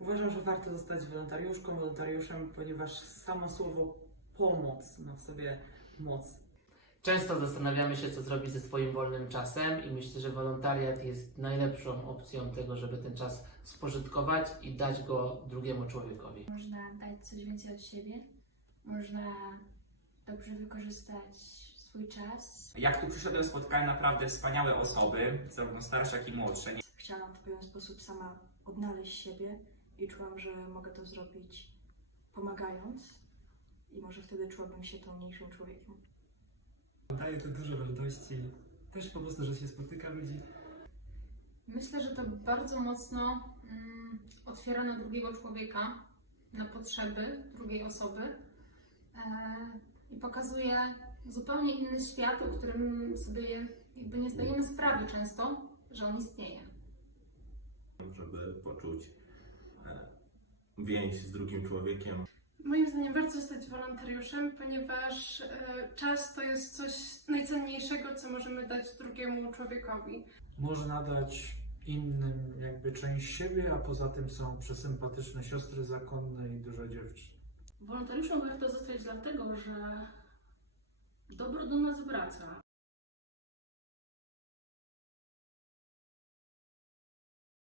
Uważam, że warto zostać wolontariuszką, wolontariuszem, ponieważ samo słowo pomoc ma w sobie moc. Często zastanawiamy się, co zrobić ze swoim wolnym czasem i myślę, że wolontariat jest najlepszą opcją tego, żeby ten czas spożytkować i dać go drugiemu człowiekowi. Można dać coś więcej od siebie, można dobrze wykorzystać swój czas. Jak tu przyszedłem, spotkałem naprawdę wspaniałe osoby, zarówno starsze, jak i młodsze. Chciałam w pewien sposób sama odnaleźć siebie i czułam, że mogę to zrobić pomagając i może wtedy czułabym się pełniejszym człowiekiem. Daje to dużo radości. Też po prostu, że się spotyka ludzi. Myślę, że to bardzo mocno mm, otwiera na drugiego człowieka, na potrzeby drugiej osoby e, i pokazuje zupełnie inny świat, o którym sobie jakby nie zdajemy sprawy często, że on istnieje. żeby poczuć więź z drugim człowiekiem. Moim zdaniem warto zostać wolontariuszem, ponieważ e, czas to jest coś najcenniejszego, co możemy dać drugiemu człowiekowi. Można dać innym jakby część siebie, a poza tym są przesympatyczne siostry zakonne i dużo dziewczyn. Wolontariuszem warto zostać dlatego, że dobro do nas wraca.